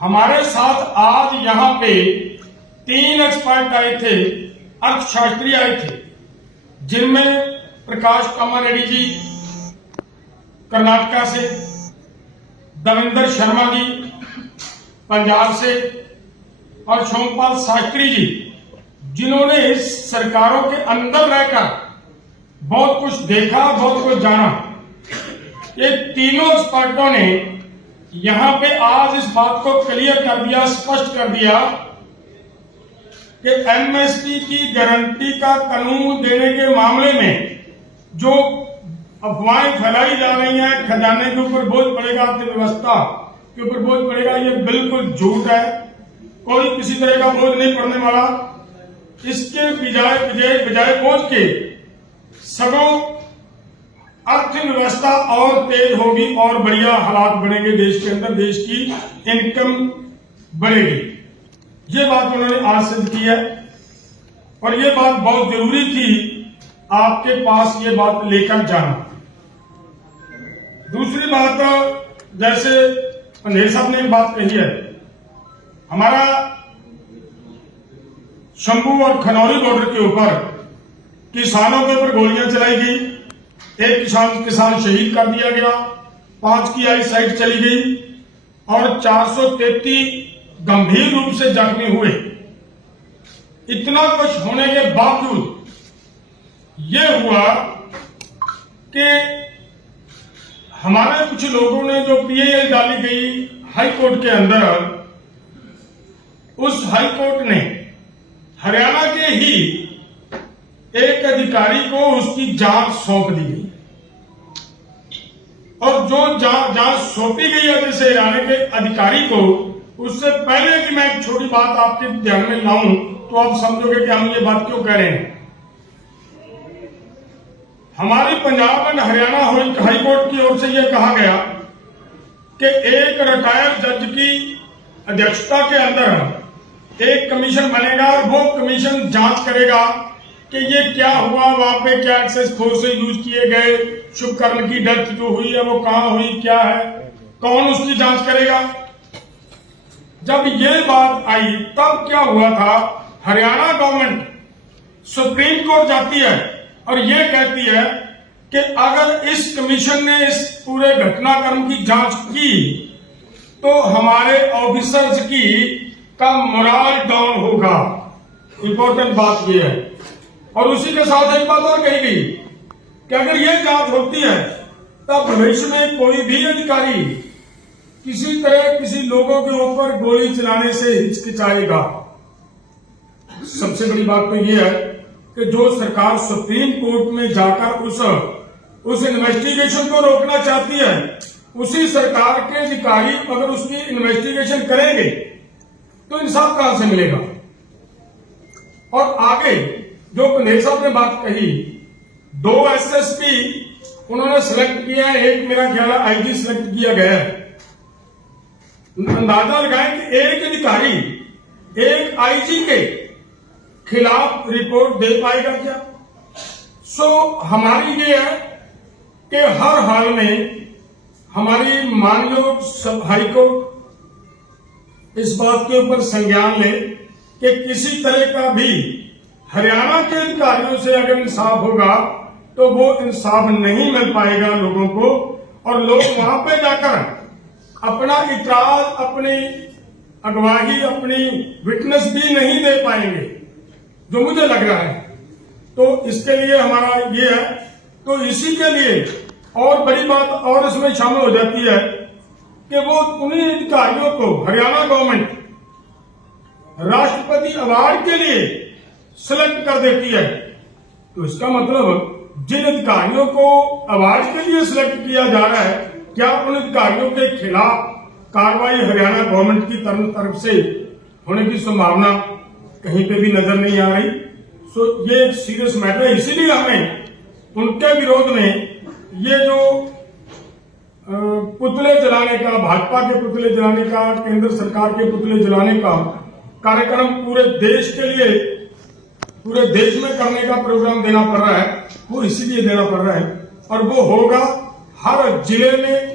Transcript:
हमारे साथ आज यहाँ पे 3 एक्सपर्ट आए थे, अर्थशास्त्री आए थे, जिनमें प्रकाश कामारेड्डी जी कर्नाटका से, दविंदर शर्मा जी पंजाब से और सोमपाल शास्त्री जी, जिन्होंने इस सरकारों के अंदर रहकर बहुत कुछ देखा, बहुत कुछ जाना। ये तीनों एक्सपर्टों ने यहां पे आज इस बात को क्लियर कर दिया, स्पष्ट कर दिया कि एमएसपी की गारंटी का कानून देने के मामले में जो अफवाहें फैलाई जा रही हैं, खजाने के ऊपर बोझ पड़ेगा, अर्थव्यवस्था के ऊपर बोझ पड़ेगा, ये बिल्कुल झूठ है। कोई किसी तरह का बोझ नहीं पड़ने वाला। इसके बजाय बोझ के सगों अर्थव्यवस्था और तेज होगी और बढ़िया हालात बनेंगे देश के अंदर, देश की इनकम बढ़ेगी। ये बात उन्होंने आज सिद्ध की है और ये बात बहुत जरूरी थी आपके पास ये बात लेकर जाना। दूसरी बात, जैसे अंधेर साहब ने एक बात कही है, हमारा शंभू और खनौरी बॉर्डर के ऊपर किसानों के ऊपर गोलियां चलाई गई, एक किसान शहीद कर दिया गया, 5 की आई साइट चली गई और 433 गंभीर रूप से जख्मी हुए। इतना कुछ होने के बावजूद यह हुआ कि हमारे कुछ लोगों ने जो पीएल डाली गई हाई कोर्ट के अंदर, उस हाई कोर्ट ने हरियाणा के ही एक अधिकारी को उसकी जांच सौंप दी गई और जो जांच सौंपी गई है जैसे हरियाणा के अधिकारी को, उससे पहले कि मैं एक छोटी बात आपके ध्यान में लाऊं तो आप समझोगे कि हम ये बात क्यों कह रहे हैं। हमारी Punjab and Haryana high court की ओर से यह कहा गया कि एक रिटायर्ड जज की अध्यक्षता के अंदर एक कमीशन बनेगा और वो कमीशन जांच करेगा कि ये क्या हुआ, वहां पे क्या एक्सेस फोर्स यूज किए गए, शुभकर्ण की डेथ जो हुई है वो कहां हुई, क्या है, कौन उसकी जांच करेगा। जब ये बात आई तब क्या हुआ था, हरियाणा गवर्नमेंट सुप्रीम कोर्ट जाती है और ये कहती है कि अगर इस कमीशन ने इस पूरे घटनाक्रम की जांच की तो हमारे ऑफिसर्स की का मोराल डाउन होगा। इंपॉर्टेंट बात यह है। और उसी के साथ एक बात और कही गई कि अगर यह जांच होती है तब भविष्य में कोई भी अधिकारी किसी तरह किसी लोगों के ऊपर गोली चलाने से हिचकिचाएगा। सबसे बड़ी बात तो यह है कि जो सरकार सुप्रीम कोर्ट में जाकर उस इन्वेस्टिगेशन को रोकना चाहती है, उसी सरकार के अधिकारी अगर उसकी इन्वेस्टिगेशन करेंगे तो इंसाफ कहां से मिलेगा। और आगे जो अंधेर साहब ने बात कही, 2 एसएसपी उन्होंने सिलेक्ट किया है, एक मेरा ख्याल आईजी सिलेक्ट किया गया है। अंदाजा लगाएं कि एक अधिकारी एक आईजी के खिलाफ रिपोर्ट दे पाएगा क्या। हमारी ये है कि हर हाल में हमारी माननीय हाईकोर्ट इस बात के ऊपर संज्ञान ले कि किसी तरह का भी हरियाणा के अधिकारियों से अगर इंसाफ होगा तो वो इंसाफ नहीं मिल पाएगा लोगों को, और लोग वहां पे जाकर अपना इतराज, अपनी अगवाही, अपनी विटनेस भी नहीं दे पाएंगे, जो मुझे लग रहा है। तो इसके लिए हमारा ये है, तो इसी के लिए और बड़ी बात और इसमें शामिल हो जाती है कि वो उन्हीं अधिकारियों को हरियाणा गवर्नमेंट राष्ट्रपति अवार्ड के लिए सिलेक्ट कर देती है। तो इसका मतलब जिन अधिकारियों को अवार्ड के लिए सिलेक्ट किया जा रहा है, क्या उन अधिकारियों के खिलाफ कार्रवाई हरियाणा गवर्नमेंट की तरफ से होने की संभावना कहीं पे भी नजर नहीं आ रही। ये एक सीरियस मैटर है। इसीलिए हमें उनके विरोध में ये जो पुतले जलाने का, भाजपा के पुतले जलाने का, केंद्र सरकार के पुतले जलाने का कार्यक्रम पूरे देश के लिए, पूरे देश में करने का प्रोग्राम देना पड़ रहा है, वो इसीलिए देना पड़ रहा है। और वो होगा हर जिले में,